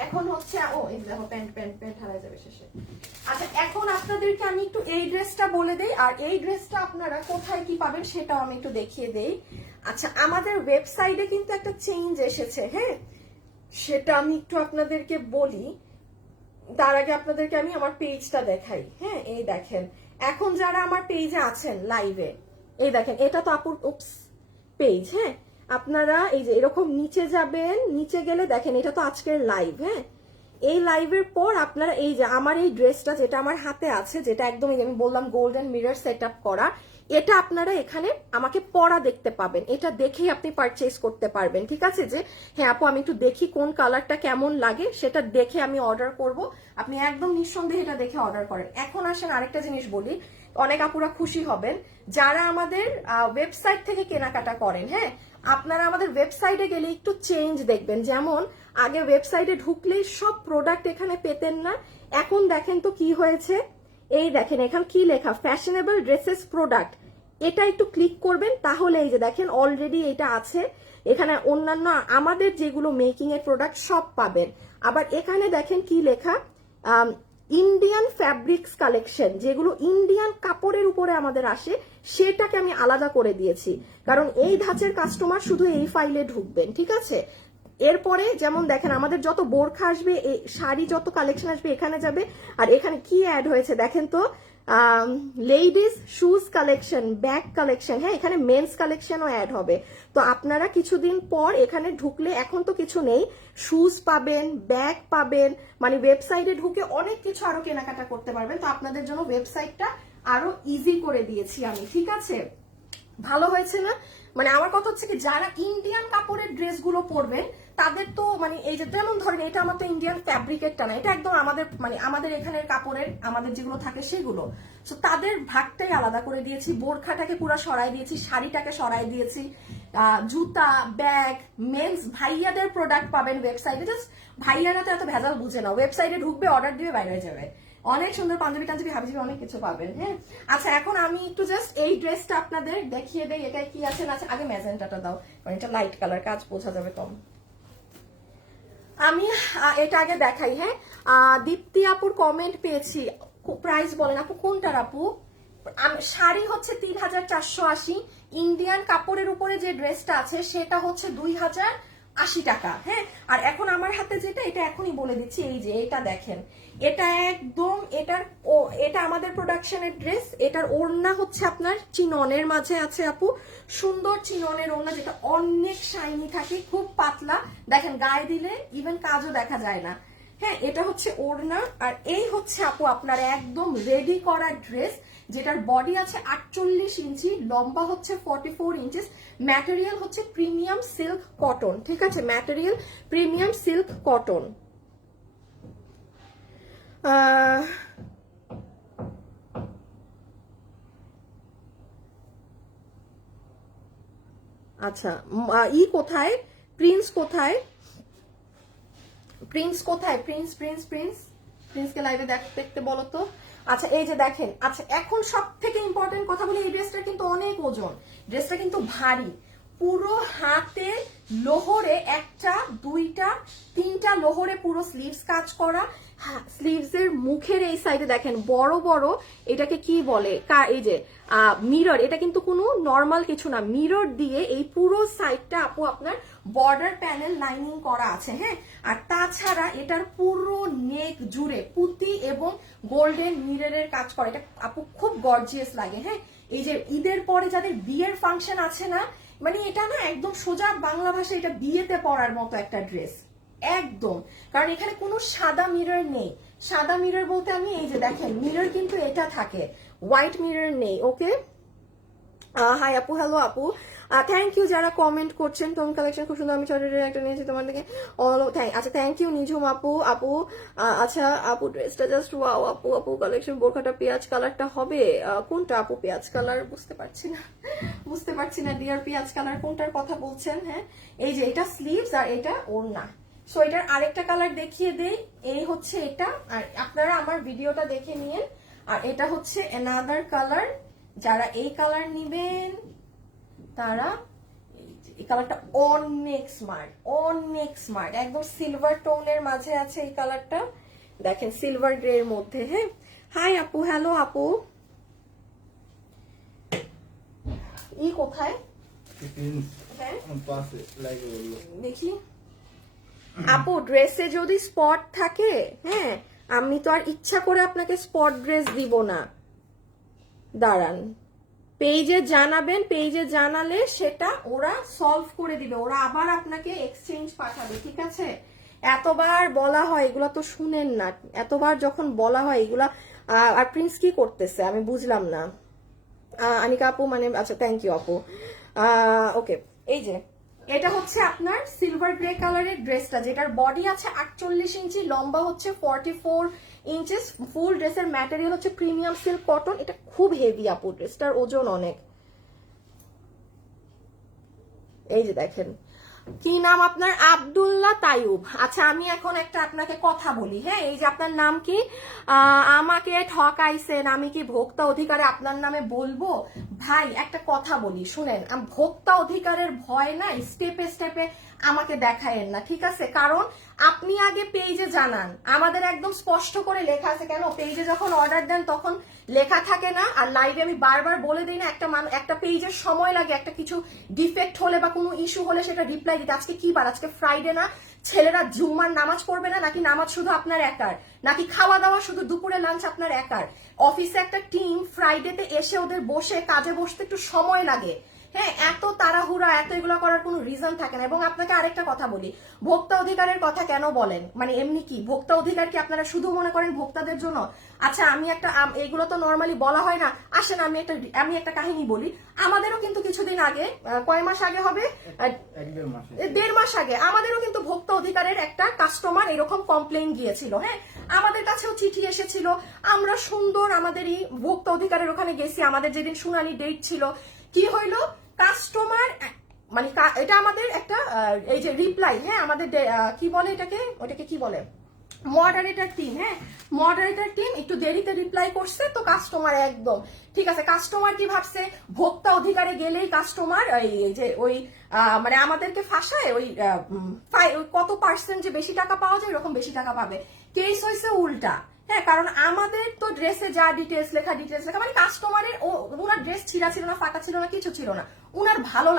এখন হচ্ছে ও এই দেখো প্যান্ট প্যান্ট প্যান্ট হারাই যাবে শেষে। আচ্ছা এখন আপনাদেরকে আমি একটু এই ড্রেসটা বলে দেই, আর এই ড্রেসটা আপনারা কোথায় কি পাবেন সেটাও আমি একটু দেখিয়ে দেই। আচ্ছা, আমাদের ওয়েবসাইটে কিন্তু একটা চেঞ্জ এসেছে। হ্যাঁ, সেটা আমি একটু আপনাদেরকে বলি, তার আগে আপনাদেরকে আমি আমার পেজটা দেখাই। হ্যাঁ, এই দেখেন এখন যারা আমার পেজে আছেন লাইভে, এই দেখেন এটা তো আপুর পেজ। হ্যাঁ, আপনারা এই যে এরকম নিচে যাবেন, নিচে গেলে দেখেন এটা তো আজকের লাইভ। হ্যাঁ, এই লাইভের পর আপনারা এই যে আমার এই ড্রেসটা যেটা আমার হাতে আছে, যেটা একদম আমি বললাম গোল্ডেন মিরর সেট আপ করা, এটা আপনারা এখানে আমাকে পরা দেখতে পাবেন। এটা দেখেই আপনি পারচেজ করতে পারবেন। ঠিক আছে, যে হ্যাঁ আপু আমি একটু দেখি কোন কালারটা কেমন লাগে, সেটা দেখে আমি অর্ডার করব। আপনি একদম নিঃসন্দেহে এটা দেখে অর্ডার করেন। এখন আসেন আরেকটা জিনিস বলি, অনেক আপুরা খুশি হবেন যারা আমাদের ওয়েবসাইট থেকে কেনাকাটা করেন। হ্যাঁ, আপনারা আমাদের ওয়েবসাইটে গেলে একটু চেঞ্জ দেখবেন। যেমন আগে ওয়েবসাইটে ঢুকলেই সব প্রোডাক্ট এখানে পেতেন না, এখন দেখেন তো কি হয়েছে। এই দেখেন এখানে কি লেখা, ফ্যাশনেবল ড্রেসেস প্রোডাক্ট। এটা একটু ক্লিক করবেন, তাহলে এই যে দেখেন অলরেডি এটা আছে। এখানে অন্যান্য আমাদের যেগুলো মেকিং এর প্রোডাক্ট সব পাবেন। আবার এখানে দেখেন কি লেখা, ইন্ডিয়ান ফ্যাব্রিক্স কালেকশন, যেগুলো ইন্ডিয়ান কাপড়ের উপরে আমাদের আসে, সেটাকে আমি আলাদা করে দিয়েছি। কারণ এই ধাঁচের কাস্টমার শুধু এই ফাইলে ঢুকবেন। ঠিক আছে, এরপরে যেমন দেখেন আমাদের যত বোরখা আসবে, এই শাড়ি যত কালেকশন আসবে এখানে যাবে। আর এখানে কি অ্যাড হয়েছে দেখেন তো, ladies shoes collection, bag collection. হ্যাঁ, এখানে মেন্স কালেকশনও অ্যাড হবে। তো আপনারা কিছুদিন পর এখানে ঢুকলে, এখন তো কিছু নেই, শুজ পাবেন, ব্যাগ পাবেন, মানে ওয়েবসাইটে ঢুকে অনেক কিছু আরো কেনাকাটা করতে পারবেন। তো আপনাদের জন্য ওয়েবসাইটটা আরো ইজি করে দিয়েছি আমি। ঠিক আছে, ভালো হয়েছে না? মানে আমার কথা হচ্ছে কি, যারা ইন্ডিয়ান কাপড়ের ড্রেসগুলো পরবেন তাদের তো মানে এই যে যেমন ধরেন এটা আমার তো ইন্ডিয়ান ফ্যাব্রিকেরটা না, এটা একদম আমাদের মানে আমাদের এখানের কাপড়ের আমাদের যেগুলো থাকে সেগুলো। তো তাদের ভাগটাই আলাদা করে দিয়েছি, বোরখাটাকে পুরো সরাই দিয়েছি, শাড়িটাকে সরাই দিয়েছি, জুতা, ব্যাগ, মেন্স, ভাইয়াদের প্রোডাক্ট পাবেন ওয়েবসাইটে। জাস্ট ভাইয়ারা তো এত ভেজাল বুঝে না, ওয়েবসাইটে ঢুকবে, অর্ডার দিবে, বাইরে হয়ে যাবে। অনেক সুন্দর পাঞ্জাবি টাঞ্জাবি হাবিজাবি অনেক কিছু পাবেন। হ্যাঁ, আচ্ছা এখন আমি একটু জাস্ট এই ড্রেসটা আপনাদের দেখিয়ে দেই, এটা কি আছে না আছে। আগে ম্যাজেন্টাটা দাও, কারণ এটা লাইট কালার, কাজ বোঝা যাবে কম। আমি এটা আগে দেখাই। হ্যাঁ, দীপ্তি আপুর কমেন্ট পেয়েছি, প্রাইস বলেন আপু কোনটার আপু? শাড়ি হচ্ছে 3,480, ইন্ডিয়ান কাপড়ের উপরে যে ড্রেসটা আছে সেটা হচ্ছে 2,080 টাকা। হ্যাঁ, আর এখন আমার হাতে যেটা, এটা এখনই বলে দিচ্ছি, এই যে এটা দেখেন, এটা একদম এটা আমাদের প্রোডাকশনের ড্রেস। এটার ওড়না হচ্ছে আপনার চিননের মাঝে আছে আপু, সুন্দর চিননের ওড়না, যেটা অনেক শাইনি থাকে, খুব পাতলা, দেখেন গায়ে দিলে ইভেন কাজও দেখা যায় না। হ্যাঁ, এটা হচ্ছে ওড়না। আর এই হচ্ছে আপু আপনার একদম রেডি করা ড্রেস, যেটার বডি আছে 48 ইঞ্চি, লম্বা হচ্ছে 44 ইঞ্চিস, ম্যাটেরিয়াল হচ্ছে প্রিমিয়াম সিল্ক কটন। ঠিক আছে, ম্যাটেরিয়াল প্রিমিয়াম সিল্ক কটন। আচ্ছা, কোথায় প্রিন্স, কোথায় প্রিন্স, কোথায় প্রিন্স? প্রিন্সকে লাইভে দেখতে বলো তো। আচ্ছা এই যে দেখেন, আচ্ছা এখন সব থেকে ইম্পর্টেন্ট কথা বলি, এই ড্রেসটা কিন্তু অনেক ওজন, ড্রেসটা কিন্তু ভারী, পুরো হাতে লোহরে একটা দুইটা তিনটা লোহরে পুরো স্লিভস কাজ করা। হ্যাঁ, স্লিভস এর মুখের এই সাইডে দেখেন বড় বড়, এটাকে কি বলে, এই যে মিরর, এটা কিন্তু কোনো নর্মাল কিছু না, মিরর দিয়ে এই পুরো সাইডটা আপু আপনার বর্ডার প্যানেল লাইনিং করা আছে। হ্যাঁ, আর তাছাড়া এটার পুরো নেক জুড়ে পুঁতি এবং গোল্ডেন মিররের কাজ করে, এটা আপু খুব গর্জিয়াস লাগে। হ্যাঁ, এই যে ঈদের পরে যাদের বিয়ের ফাংশন আছে না, মানে এটা না একদম সোজা বাংলা ভাষায় এটা বিয়েতে পরার মতো একটা ড্রেস একদম, কারণ এখানে কোনো সাদা মিরর নেই। সাদা মিরর বলতে আমি এই যে দেখেন মিরর কিন্তু এটা থাকে, হোয়াইট মিরর নেই। ওকে, হাই আপু, হ্যালো আপু, থ্যাংক ইউ যারা কমেন্ট করছেন। টোন কালেকশন খুব সুন্দর, আমি চটের একটা নিয়েছি তোমার থেকে। আচ্ছা থ্যাংক ইউ নিঝুম আপু। আপু আচ্ছা আপু ড্রেসটা জাস্ট ওয়াও আপু। আপু কালেকশন বোরখাটা পেঁয়াজ কালারটা হবে কোনটা আপু? পেঁয়াজ কালার বুঝতে পারছি না, বুঝতে পারছি না ডিয়ার, পেঁয়াজ কালার কোনটার কথা বলছেন? হ্যাঁ, এই যে এটা স্লিভস আর এটা ওড়না। সো এটার আরেকটা কালার দেখিয়ে দেই, এই হচ্ছে এটা, আর আপনারা আমার ভিডিওটা দেখে নিন। আর এটা হচ্ছে অ্যানাদার কালার, যারা এই কালার নিবেন তারা এই কালারটা অনেক স্মার্ট, অনেক স্মার্ট, একদম সিলভার টোনের মাঝে আছে এই কালারটা, দেখেন সিলভার গ্রে এর মধ্যে। হ্যাঁ, হাই আপু, হ্যালো আপু, ই কোথায়? হ্যাঁ দেখি আপু, ড্রেসে যদি স্পট থাকে, হ্যাঁ আমি তো আর ইচ্ছা করে আপনাকে স্পট ড্রেস দিব না, দাঁড়ান পেজে জানাবেন, পেজে জানালে সেটা ওরা সলভ করে দিবে, ওরা আবার আপনাকে এক্সচেঞ্জ পাঠাবে, ঠিক আছে? এতবার বলা হয় এগুলা তো শুনেন না, এতবার যখন বলা হয় এগুলা। আর প্রিন্স কি করতেছে আমি বুঝলাম না। আনিকা আপু মানে, আচ্ছা থ্যাংক ইউ আপু। ওকে, এই যে এটা হচ্ছে আপনার সিলভার গ্রে কালারের ড্রেসটা, যেটার বডি আছে 48 ইঞ্চি, লম্বা হচ্ছে 44 ইঞ্চেস, ফুল ড্রেসের ম্যাটেরিয়াল হচ্ছে প্রিমিয়াম সিল্ক কটন, এটা খুব হেভি আপু, ড্রেসটার ওজন অনেক। এই যে দেখেন, কি নাম আপনার? আব্দুল্লাহ তাইয়ুব। আচ্ছা আমি এখন একটা আপনাকে কথা বলি। হ্যাঁ, এই যে আপনার নাম কি? আমাকে ঠকাইছেন, আমি কি ভোক্তা অধিকারে আপনার নামে বলবো? ভাই একটা কথা বলি শুনেন, ভোক্তা অধিকারের ভয় নাই, স্টেপে স্টেপে আমাকে দেখায়েন না, ঠিক আছে? কারণ আপনি আগে পেজে জানান, আমাদের একদম স্পষ্ট করে লেখা আছে। কেন পেজে যখন অর্ডার দেন তখন লেখা থাকে না? আর লাইভে আমি বারবার বলে দিই না, একটা পেজের সময় লাগে একটা কিছু ডিফেক্ট হলে বা কোনো ইস্যু হলে সেটা রিপ্লাই দিতে। আজকে কি বার? আজকে ফ্রাইডে না? ছেলেরা জুম্মার নামাজ পড়বে না নাকি? নামাজ শুধু আপনার একার নাকি? খাওয়া দাওয়া শুধু দুপুরে লাঞ্চ আপনার একার? অফিসে একটা টিম ফ্রাইডেতে এসে ওদের বসে কাজে বসতে একটু সময় লাগে। হ্যাঁ, এত তাড়াহুড়া এত এগুলো করার কোনো রিজন থাকে না। এবং আপনাকে আরেকটা কথা বলি, ভোক্তা অধিকারের কথা কেন বলেন? মানে এমনি কি ভোক্তা অধিকার কি আপনারা শুধু মনে করেন ভোক্তাদের জন্য? আচ্ছা আমি একটা, এগুলো তো নর্মালি বলা হয় না। আসেন আমি একটা কাহিনী বলি। আমাদেরও কিন্তু কিছুদিন আগে, কয় মাস আগে হবে, 1.5 মাস আগে, আমাদেরও কিন্তু ভোক্তা অধিকারের একটা কাস্টমার এরকম কমপ্লেইন গিয়েছিল। হ্যাঁ, আমাদের কাছেও চিঠি এসেছিল, আমরা সুন্দর আমাদের এই ভোক্তা অধিকারের ওখানে গেছি, আমাদের যেদিন শুনানি ডেট ছিল, কি হইলো, কাস্টমার মানে এটা আমাদের একটা এই যে রিপ্লাই, হ্যাঁ আমাদের কি বলে ওটাকে কি বলে, মডারেটর টিম। হ্যাঁ, মডারেটর টিম একটু দেরিতে রিপ্লাই করছে, তো কাস্টমার একদম ঠিক আছে। কাস্টমার কি ভাবছে, ভোক্তা অধিকারে গেলেই কাস্টমার এই যে ওই মানে আমাদেরকে ফাঁসায়, ওই কত পার্সেন্ট যে বেশি টাকা পাওয়া যায় এরকম বেশি টাকা পাবে। কেস হয়েছে উল্টা। হ্যাঁ, কারণ আমাদের তো ড্রেসে যা ডিটেলস লেখা মানে কাস্টমারের ওনার ড্রেস ছিঁড়া ছিল না, ফাঁকা ছিল না, কিছু ছিল না, উনার ভালো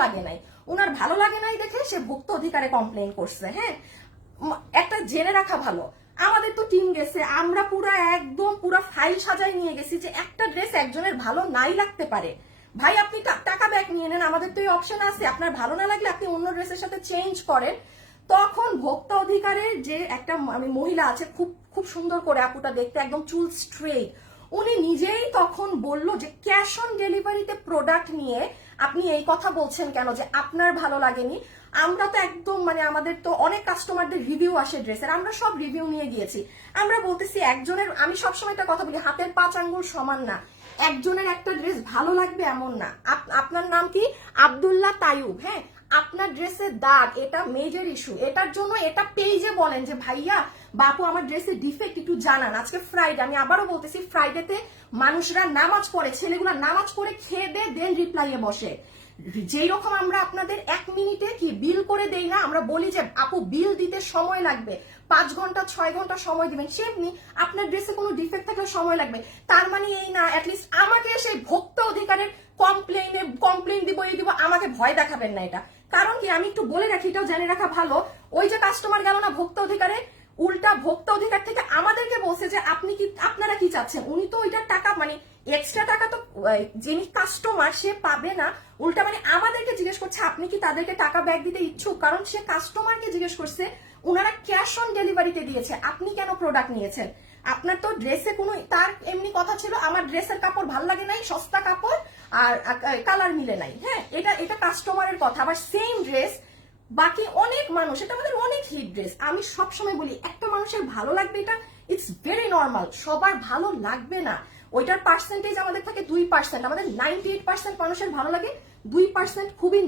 লাগে নাই দেখে সে ভোক্তা অধিকারে কমপ্লেন করছে। হ্যাঁ, একটা জেনে রাখা ভালো, আমাদের তো টিম গেছে, আমরা পুরা ফাইল সাজাই নিয়ে গেছি যে একটা ড্রেস একজনের ভালো নাই লাগতে পারে, ভাই আপনি টাকা ব্যাক নিয়ে নেন, আমাদের তো এই অপশন আছে, আপনার ভালো না লাগলে আপনি অন্য ড্রেসের সাথে চেঞ্জ করেন। তখন ভোক্তা অধিকারের যে একটা মহিলা আছে, খুব খুব সুন্দর করে আপুটা দেখতে, একদম চুল স্ট্রেট, উনি নিজেই তখন বলল যে ক্যাশ অন ডেলিভারিতে প্রোডাক্ট নিয়ে আপনি এই কথা বলছেন কেন, যে আপনার ভালো লাগেনি। আমরা তো একদম মানে আমাদের তো অনেক কাস্টমারদের রিভিউ আসে ড্রেসের, আমরা সব রিভিউ নিয়ে গিয়েছি। আমরা বলতেছি একজনের, আমি সবসময় একটা কথা বলি, হাতের 5 আঙ্গুল সমান না, একজনের একটা ড্রেস ভালো লাগবে এমন না। আপনার নাম কি? আব্দুল্লাহ তাইয়ুব। হ্যাঁ, আপনার ড্রেসের দাগ, এটা মেজর ইস্যু। এটার জন্য এটা পেজে বলেন যে ভাইয়া বাপু আমার ড্রেসের ডিফেক্ট একটু জানান। আজকে ফ্রাইডে, আমি আবারও বলতেছি, ফ্রাইডেতে মানুষরা নামাজ পড়ে, ছেলেগুলা নামাজ পড়ে খেয়ে দে দেন রিপ্লাইয়ে বসে। যেই রকম আমরা আপনাদের 1 মিনিটে কি বিল করে দেই না, আমরা বলি যে আপু বিল দিতে সময় লাগবে, 5 ঘন্টা 6 ঘন্টা সময় দিবেন, সেমনি আপনার ড্রেসে কোনো ডিফেক্ট থাকলে সময় লাগবে। তার মানে এই না অ্যাটলিস্ট আমাকে সেই ভোক্তা অধিকারের কমপ্লেন দিব, এই দিব, আমাকে ভয় দেখাবেন না। এটা কারণ কি আমি একটু বলে রাখি, এটাও জেনে রাখা ভালো, ওই যে কাস্টমার গেল না ভোক্তা অধিকারে, উল্টা ভোক্তা অধিকার থেকে আমাদেরকে বলছে যে আপনি কি, আপনারা কি চাচ্ছেন। উনি তো ওইটার টাকা মানে এক্সট্রা টাকা তো যিনি কাস্টমার সে পাবে না, উল্টা মানে আমাদেরকে জিজ্ঞেস করছে আপনি কি তাদেরকে টাকা ব্যাক দিতে ইচ্ছুক। কারণ সে কাস্টমারকে জিজ্ঞেস করছে, ওনারা ক্যাশ অন ডেলিভারিতে দিয়েছে, আপনি কেন প্রোডাক্ট নিয়েছেন। আপনার তো ড্রেসে কোনো, তার এমনি কথা ছিল আমার ড্রেসের কাপড় ভাল লাগে নাই, সস্তা কাপড় আর কালার মিলে নাই। হ্যাঁ, এটা কাস্টমারের কথা। আবার সেম ড্রেস বাকি অনেক মানুষ, এটা আমাদের অনেক হিট ড্রেস। আমি সবসময় বলি একটা মানুষের ভালো লাগবে, এটা ইটস ভেরি নর্মাল, সবার ভালো লাগবে না। ওইটার পার্সেন্টেজ আমাদের থাকে 2%, আমাদের 98% মানুষের ভালো লাগে, 2% খুবই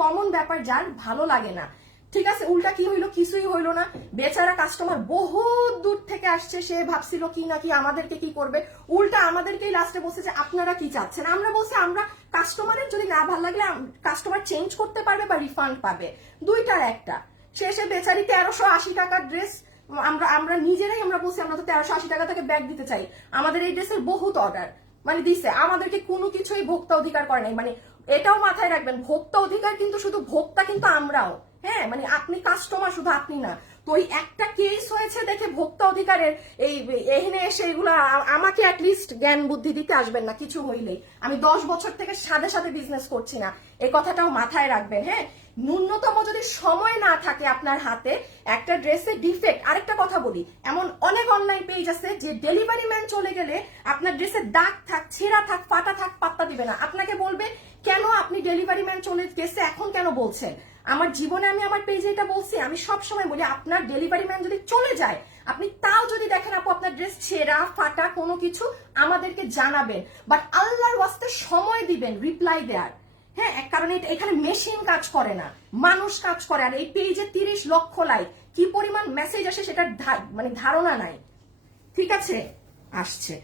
কমন ব্যাপার যার ভালো লাগে না। ঠিক আছে, উল্টা কি হইলো, কিছুই হইলো না, বেচারা কাস্টমার বহুত দূর থেকে আসছে, সে ভাবছিল কি না কি আমাদেরকে কি করবে, উল্টা আমাদেরকেই লাস্টে বলছে যে আপনারা কি চাচ্ছেন। আমরা বলছি আমরা কাস্টমারের যদি না ভালো লাগলে কাস্টমার চেঞ্জ করতে পারবে বা রিফান্ড পাবে, দুইটার একটা। শেষে বেচারি 1380 টাকার ড্রেস, আমরা নিজেরাই আমরা বলছি আমরা তো 1380 টাকা থেকে ব্যাগ দিতে চাই। আমাদের এই ড্রেসের বহুত অর্ডার মানে দিছে, আমাদেরকে কোনো কিছুই ভোক্তা অধিকার করে নাই। মানে এটাও মাথায় রাখবেন, ভোক্তা অধিকার কিন্তু শুধু ভোক্তা কিন্তু আমরাও, হ্যাঁ, মানে আপনি কাস্টমার শুধু আপনি না। তো ওই একটা কেস হয়েছে দেখে ভোক্তা অধিকারের এখানে এসে এগুলো আমাকে অ্যাটলিস্ট জ্ঞান বুদ্ধি দিতে আসবেন না কিছু হইলেই। আমি 10 বছর থেকে সাথে সাথে বিজনেস করছি না, এই কথাটাও মাথায় রাখবেন। হ্যাঁ, ন্যূনতম যদি সময় না থাকে আপনার হাতে একটা ড্রেসের ডিফেক্ট, আরেকটা কথা বলি, এমন অনেক অনলাইন পেজ আছে যে ডেলিভারি ম্যান চলে গেলে আপনার ড্রেসের দাগ থাক, ছেঁড়া থাক, ফাটা থাক, পাত্তা দিবে না। আপনাকে বলবে কেন আপনি ডেলিভারি ম্যান চলে গেছে এখন কেন বলছেন। আমার জীবনে আমি আমার পেজে এটা বলছি, আমি সব সময় বলি আপনার ডেলিভারি ম্যান যদি চলে যায়, আপনি তাও যদি দেখেন আপু আপনার ড্রেস ছেঁড়া ফাটা কোনো কিছু, আমাদেরকে জানাবেন, বাট আল্লাহর ওয়াস্তে সময় দিবেন রিপ্লাই দেওয়ার। হ্যাঁ, কারণ এখানে মেশিন কাজ করে না, মানুষ কাজ করে। আর এই পেজে 30 লক্ষ লাইক, কি পরিমাণ মেসেজ আসে সেটার মানে ধারণা নাই। ঠিক আছে, আসছে।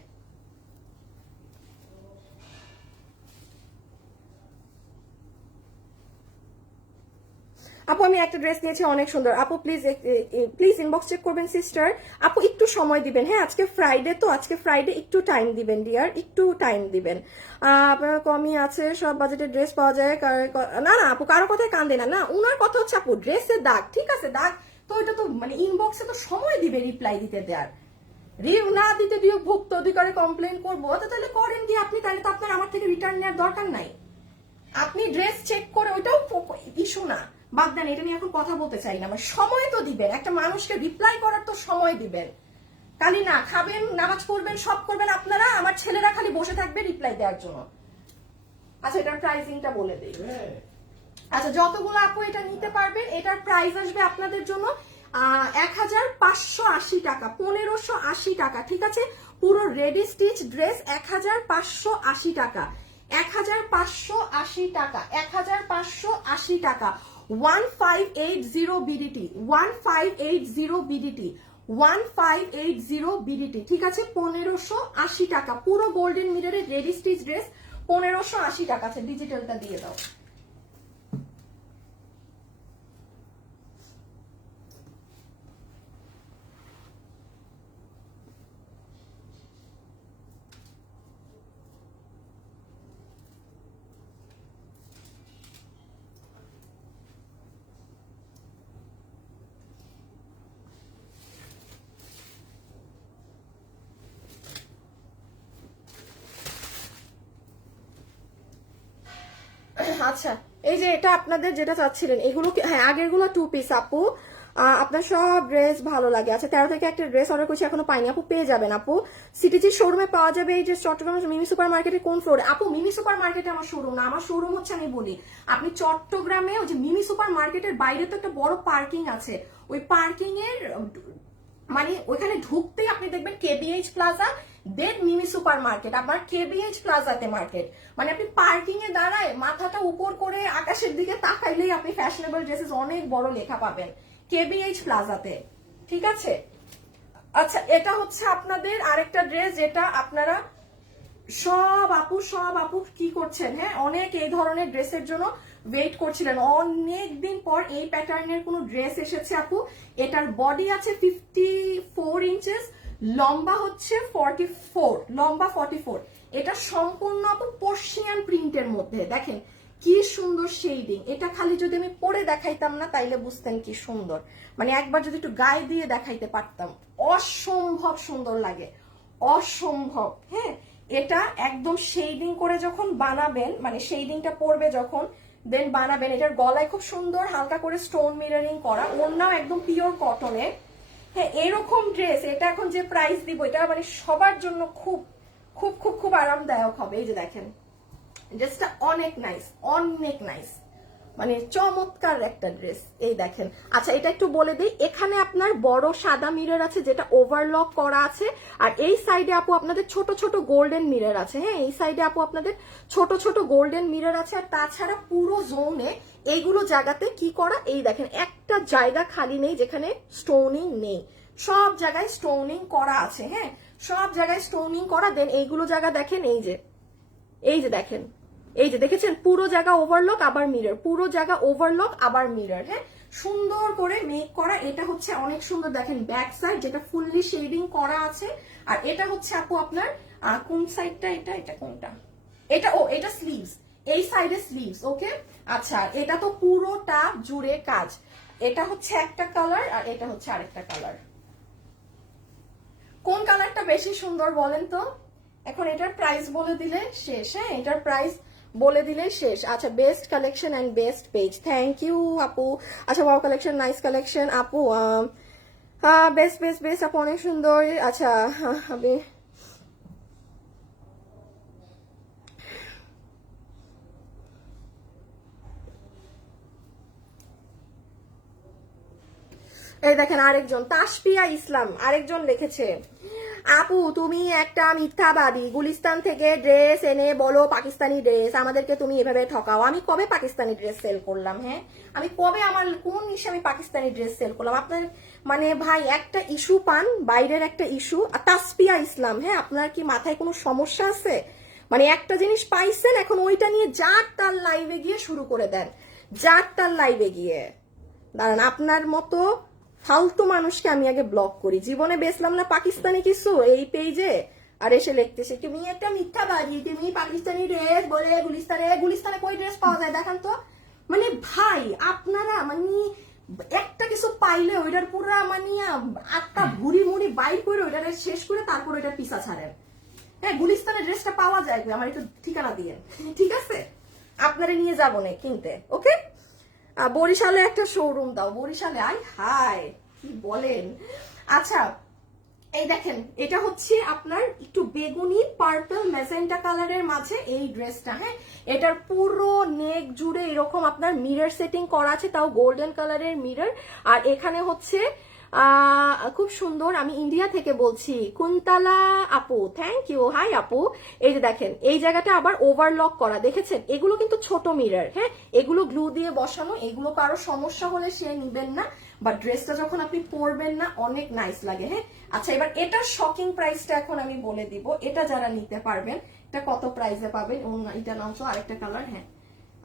আপু আমি একটা ড্রেস নিয়েছি অনেক সুন্দর। আপু প্লিজ ইনবক্স চেক করবেন সিস্টার। আপু একটু সময় দিবেন, হ্যাঁ আজকে ফ্রাইডে তো, আজকে ফ্রাইডে একটু টাইম দিবেন ডিয়ার, একটু টাইম দিবেন। আপনার কমই আছে, সব বাজেটের ড্রেস পাওয়া যায়। না না আপু কারো কথায় কান দেয় না, উনার কথা হচ্ছে আপু ড্রেসের দাগ, ঠিক আছে দাগ তো এটা তো মানে ইনবক্সে তো সময় দিবে রিপ্লাই দিতে দেওয়ার। রিভ না দিতে দিও ভোক্তা অধিকারে কমপ্লেন করবো, তাহলে করেন কি আপনি, তাহলে তো আপনার আমার থেকে রিটার্ন নেওয়ার দরকার নাই। আপনি ড্রেস চেক করে, ওইটাও ইস্যু না, বাদ দেন, এটা নিয়ে এখন কথা বলতে চাই না। আমার সময় তো দিবেন, একটা মানুষকে রিপ্লাই করার তো সময় দিবেন। খালি না খাবেন, নামাজ পড়বেন, সব করবেন আপনারা, আমার ছেলেরা খালি বসে থাকবে রিপ্লাই দেওয়ার জন্য। আচ্ছা এটার প্রাইসিংটা বলে দিই। আচ্ছা যতগুলো আপু এটা নিতে পারবেন, এটার প্রাইস আসবে আপনাদের জন্য 1580 টাকা, 1580 টাকা। ঠিক আছে, পুরো রেডি স্টিচ ড্রেস 1580 টাকা, 1580 টাকা, 1580 টাকা। 1580 বিডিটি, 1580 বিডিটি, 1580 বিডিটি। ঠিক আছে, 1580 টাকা পুরো গোল্ডেন মিররের রেডি স্টিচ ড্রেস, 1580 টাকা। আছে ডিজিটালটা দিয়ে দাও। আচ্ছা এই যে এটা আপনাদের যেটা চাচ্ছিলেন এগুলো, হ্যাঁ আগেরগুলো 2 পিস আপু, আপনার সব ড্রেস ভালো লাগে। আচ্ছা 13 থেকে একটা ড্রেস অর্ডার করছি, এখনো পাইনি আপু, পেয়ে যাবেন আপু। সিটিজি শোরুমে পাওয়া যাবে এই যে চট্টগ্রাম মিমি সুপার মার্কেটে কোন ফ্লোরে। আপু মিমি সুপার মার্কেটে আমার শোরুম না, আমার শোরুম হচ্ছে আমি বলি আপনি চট্টগ্রামে ওই যে মিমি সুপার মার্কেটের বাইরে তো একটা বড় পার্কিং আছে, ওই পার্কিং এর মানে ওইখানে ঢুকতেই আপনি দেখবেন কেবিএইচ প্লাজা, দেন মিমি সুপার মার্কেট, আবার কেবিএইচ প্লাজাতে মার্কেট। মানে আপনি পার্কিং এ দাঁড়ায় মাথাটা উপর করে আকাশের দিকে তাকাইলেই আপনি ফ্যাশনেবল ড্রেসেস অনেক বড় লেখা পাবেন কেবিএইচ প্লাজাতে, ঠিক আছে। আচ্ছা, এটা হচ্ছে আপনাদের আরেকটা ড্রেস যেটা আপনারা সব আপু কি করছেন, হ্যাঁ অনেক এই ধরনের ড্রেসের জন্য ওয়েট করছিলেন। অনেক দিন পর এই প্যাটার্নের কোনো ড্রেস এসেছে আপু। এটার বডি আছে 54 ইঞ্চেস, লম্বা হচ্ছে 44, লম্বা 44। এটা সম্পূর্ণ আপু পার্সিয়ান প্রিন্টের মধ্যে, দেখেন কি সুন্দর শেডিং। এটা খালি যদি আমি পরে দেখাইতাম না তাইলে বুঝতেন কি সুন্দর, মানে একবার যদি একটু গায়ে দিয়ে দেখাইতে পারতাম, অসম্ভব সুন্দর লাগে, অসম্ভব। হ্যাঁ, এটা একদম শেডিং করে যখন বানাবেন, মানে শেডিংটা পড়বে যখন দেন বানাবেন। এটার গলায় খুব সুন্দর হালকা করে স্টোন মিররিং করা, ওড়নাও একদম পিওর কটনের। হ্যাঁ, এরকম ড্রেস এটা এখন যে প্রাইস দিব এটা মানে সবার জন্য খুব খুব খুব খুব আরামদায়ক হবে। এই যে দেখেন ড্রেসটা অনেক নাইস, অনেক নাইস, মানে চমৎকার একটা ড্রেস। এই দেখেন। আচ্ছা, এটা একটু বলে দিই, এখানে আপনার বড় সাদা মিরর আছে যেটা ওভারলক করা আছে, আর এই সাইডে আপু আপনাদের ছোট ছোট গোল্ডেন মিরর আছে। হ্যাঁ, এই সাইডে আপু আপনাদের ছোট ছোট গোল্ডেন মিরর আছে। আর তাছাড়া পুরো জোনে এইগুলো জায়গাতে কি করা, এই দেখেন একটা জায়গা খালি নেই যেখানে স্টোনিং নেই, সব জায়গায় স্টোনিং করা আছে। হ্যাঁ, সব জায়গায় স্টোনিং করা। দেন এইগুলো জায়গা দেখেন, এই যে দেখেন, এই যে দেখেছেন পুরো জায়গা ওভারলক আবার মিরর, পুরো জায়গা ওভারলক আবার মিরর। হ্যাঁ, সুন্দর করে মেক করা। এটা হচ্ছে অনেক সুন্দর, দেখেন ব্যাক সাইড যেটা ফুললি শেডিং করা আছে। আর এটা হচ্ছে আপু আপনার কোন সাইডটা, এটা কোনটা, এটা স্লিভস, এই সাইডে স্লিভস। ওকে, আচ্ছা এটা তো পুরোটা জুড়ে কাজ। এটা হচ্ছে একটা কালার আর এটা হচ্ছে আরেকটা কালার। কোন কালারটা বেশি সুন্দর বলেন তো? এখন এটার প্রাইস বলে দিলে শেষ। হ্যাঁ, এটার প্রাইস বলে দিলে শেষ। আচ্ছা, best collection and best page, thank you আপু। আচ্ছা, ওয়াও কালেকশন, নাইস কালেকশন আপু, বেস্ট বেস্ট বেস্ট আপু, অনেক সুন্দর। আচ্ছা, আমি এই দেখেন আরেকজন তাসপিয়া ইসলাম আরেকজন লিখেছে, আপু তুমি একটা মিথ্যাবাদী, গুলিস্তান থেকে ড্রেস এনে বলো পাকিস্তানি ড্রেস, আমাদেরকে তুমি এভাবে ঠকাও। আমি কবে পাকিস্তানি ড্রেস সেল করলাম? হ্যাঁ, আমি কবে, আমার কোন ইস্যু আমি পাকিস্তানি ড্রেস সেল করলাম? আপনার মানে ভাই একটা ইস্যু পান, বাইরের একটা ইস্যু। তাসপিয়া ইসলাম, হ্যাঁ আপনার কি মাথায় কোনো সমস্যা আছে? মানে একটা জিনিস পাইছেন, এখন ওইটা নিয়ে যার তার লাইভে গিয়ে শুরু করে দেন, যার তার লাইভে গিয়ে। দাঁড়ান, আপনার মতো ফালতু মানুষকে আমি আগে ব্লক করি। জীবনে বেচলাম না পাকিস্তানি কিছু এই পেজে, আর এসে লিখতেছে তুমি একটা মিথ্যাবাদী, তুমি পাকিস্তানি ড্রেস বলে গুলিস্তানে কই ড্রেস পাওয়া যায় দেখান তো। মানে ভাই আপনারা মানে একটা কিছু পাইলে ওইটার পুরা মানে আটটা ভুড়ি মুড়ি বাইর করে ওইটা শেষ করে তারপর ওইটার পিছা ছাড়েন। হ্যাঁ, গুলিস্তানের ড্রেসটা পাওয়া যায়, আমার একটু ঠিকানা দিয়ে, ঠিক আছে? আপনারা নিয়ে যাবো না কিনতে। ওকে, বরিশালে একটা শোরুম দাও, বরিশালে। আই হাই, কি বলেন। আচ্ছা, এই দেখেন এটা হচ্ছে আপনার একটু বেগুনি পার্পল মেজেন্টা কালারের মাঝে এই ড্রেসটা। হ্যাঁ, এটার পুরো নেক জুড়ে এরকম আপনার মিরর সেটিং করা আছে, তাও গোল্ডেন কালারের মিরর। আর এখানে হচ্ছে খুব সুন্দর, আমি ইন্ডিয়া থেকে বলছি, কুন্তলা আপু, থ্যাংক ইউ, হাই আপু। এই যে দেখেন এই জায়গাটা আবার ওভারলক করা, দেখেছেন? এগুলো কিন্তু ছোট মিরর। হ্যাঁ, এগুলো গ্লু দিয়ে বসানো, এগুলো কারো সমস্যা হলে সে নিবেন না, বা ড্রেসটা যখন আপনি পরবেন না অনেক নাইস লাগে। হ্যাঁ, আচ্ছা এবার এটার শকিং প্রাইসটা এখন আমি বলে দিব, এটা যারা নিতে পারবেন এটা কত প্রাইসে পাবেন। এটা নাম তো আরেকটা কালার। হ্যাঁ,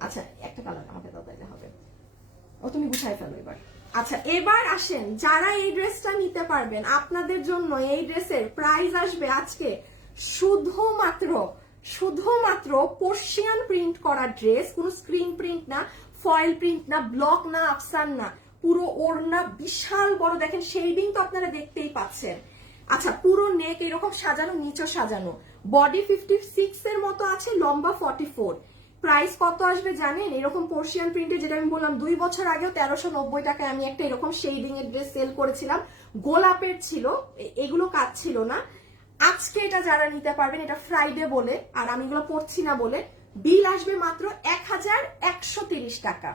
আচ্ছা একটা কালার আমাকে দাও তাইলে হবে। ও তুমি গুছাই ফেলো এবার। আচ্ছা, এবার আসেন যারা এই ড্রেসটা নিতে পারবেন, আপনাদের জন্য এই ড্রেসের প্রাইস আসবে আজকে শুধুমাত্র পার্সিয়ান প্রিন্ট করা ড্রেস, কোনো স্ক্রিন প্রিন্ট না, ফয়েল প্রিন্ট না, ব্লক না, আফসান না, পুরো ওড়না বিশাল বড়, দেখেন শেডিং তো আপনারা দেখতেই পাচ্ছেন। আচ্ছা, পুরো নেক এরকম সাজানো, নিচে সাজানো, বডি 56 এর মতো আছে, লম্বা 44। প্রাইস কত আসবে জানেন? এরকম পার্সিয়ান প্রিন্টে, যেটা আমি বললাম 2 বছর আগেও 1390 টাকায় আমি একটা এরকম শেডিং এর ড্রেস সেল করেছিলাম, গোলাপের ছিল, এগুলো কাজ ছিল না। আজকে এটা যারা নিতে পারবেন, এটা ফ্রাইডে বলে আর আমি এগুলো পড়ছি না বলে, বিল আসবে মাত্র 1130 টাকা।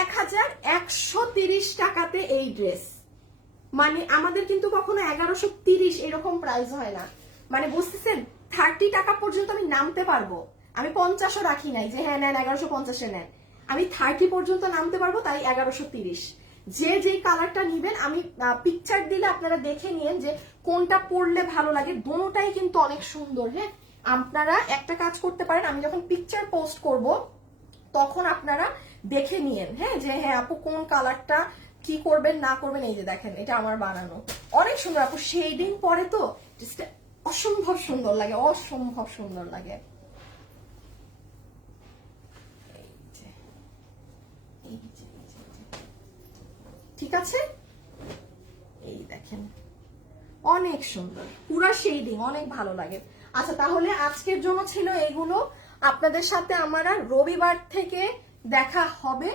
1130 টাকাতে এই ড্রেস, মানে আমাদের কিন্তু কখনো 1130 এরকম প্রাইস হয় না। মানে বুঝতেছেন 30 টাকা পর্যন্ত আমি নামতে পারবো। আমি 50ও রাখি নাই যে হ্যাঁ নেন 1150 নেন, আমি 30 পর্যন্ত নামতে পারবো, তাই 1130। যে যেই কালারটা নিবেন আমি পিকচার দিলে আপনারা দেখে নিয়েন যে কোনটা পরলে ভালো লাগে। দোনোটাই কিন্তু অনেক সুন্দর। হ্যাঁ, আপনারা একটা কাজ করতে পারেন, আমি যখন পিকচার পোস্ট করব তখন আপনারা দেখে নিয়েন, হ্যাঁ, যে হ্যাঁ আপু কোন কালারটা কি করবেন না করবেন। এই যে দেখেন এটা আমার বানানো, অনেক সুন্দর আপু, শেডিং পরে তো জাস্ট অসম্ভব সুন্দর লাগে, অসম্ভব সুন্দর লাগে। ঠিক আছে, এই দেখেন অনেক সুন্দর, পুরা শেডিং, অনেক ভালো লাগে। আচ্ছা তাহলে আজকের জন্য ছিল এগুলো। আপনাদের সাথে আমার আর রবিবার থেকে দেখা হবে।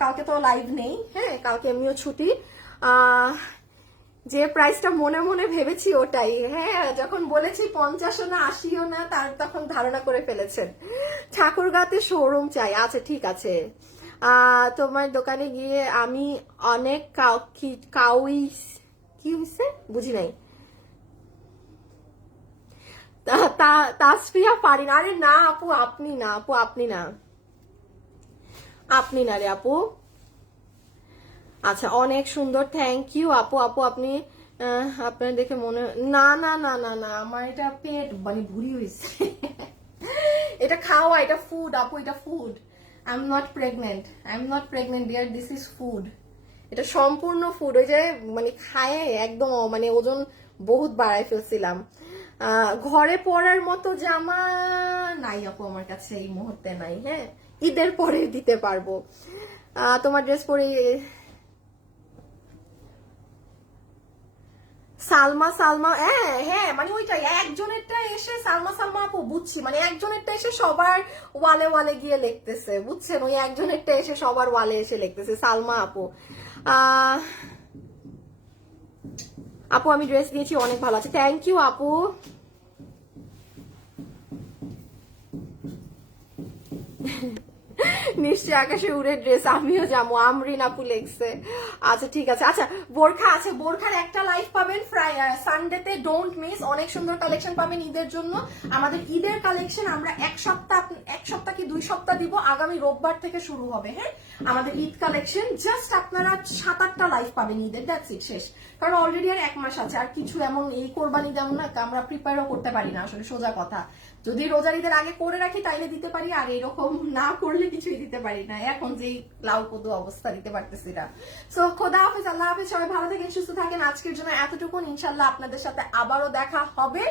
কালকে তো লাইভ নেই, হ্যাঁ কালকে এমনিও ছুটি। যে প্রাইসটা মনে মনে ভেবেছি ওটাই, হ্যাঁ যখন বলেছি 50ও না 80ও না, তার তখন ধারণা করে ফেলেছেন। ঠাকুরগাঁতে শোরুম চাই, আচ্ছা ঠিক আছে। তোমার দোকানে গিয়ে আমি অনেক কি হয়েছে বুঝি নাই। তাসফিয়া পারি না, আরে না আপু আপনি না, আপু আপনি না, আপনি না রে আপু। আচ্ছা অনেক সুন্দর, থ্যাংক ইউ আপু। আপু আপনি আপনার দেখে মনে, না না না না না, আমার এটা পেট মানে ভুড়ি হয়েছে। এটা খাওয়া, এটা ফুড আপু, এটা food. I am not pregnant, I am not pregnant dear, this is food. এটা সম্পূর্ণ ফুড। ওই যে মানে খায় একদম মানে ওজন বহুত বাড়াই ফেলছিলাম। ঘরে পরার মতো জামা নাই আপু আমার কাছে এই মুহূর্তে নাই। হ্যাঁ ঈদের পরে দিতে পারবো। তোমার ড্রেস পরে সালমা সালমা, হ্যাঁ হ্যাঁ মানে ওইটাই, একজনেরটা এসে সালমা সালমা আপু বুঝছি, মানে একজনেরটা এসে সবার ওয়ালে ওয়ালে গিয়ে লিখতেছে, বুঝছেন, ওই একজনেরটা এসে সবার ওয়ালে এসে লিখতেছে সালমা আপু। আপু আমি ড্রেস দিয়েছি অনেক ভালো আছে, থ্যাংক ইউ আপু। নিশ্চয় আকাশে উড়ে ড্রেস, আমিও যাবো, আমরিন আপু লেগছে। আচ্ছা ঠিক আছে। আচ্ছা বোরখা আছে, বোরখার একটা লাইভ পাবেন সানডেতে, ডোন্ট মিস। অনেক সুন্দর কালেকশন পাবেন ঈদের জন্য। আমাদের ঈদের কালেকশন আমরা এক সপ্তাহ কি 2 সপ্তাহ দিব, আগামী রোববার থেকে শুরু হবে। হ্যাঁ আমাদের ঈদ কালেকশন, জাস্ট আপনারা 7-8টা লাইভ পাবেন ঈদের, দ্যাটস ইট, শেষ। কারণ অলরেডি আর 1 মাস আছে, আর কিছু এমন এই কোরবানি যেমন না আমরা প্রিপেয়ারও করতে পারি না আসলে, সোজা কথা। যদি রোজার ঈদের আগে করে রাখি তাইলে দিতে পারি, আর এরকম না করলে কিছুই দিতে পারি না, এখন যেই লাউ কদু অবস্থা দিতে পারতেছি না। সো খোদা হাফেজ, আল্লাহ হাফেজ, সবাই ভালো থাকেন সুস্থ থাকেন। আজকের জন্য এতটুকুন, ইনশাল্লাহ আপনাদের সাথে আবারও দেখা হবে।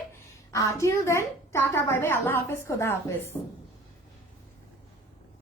Till then tata bye bye, আল্লাহ হাফেজ, খোদা হাফেজ।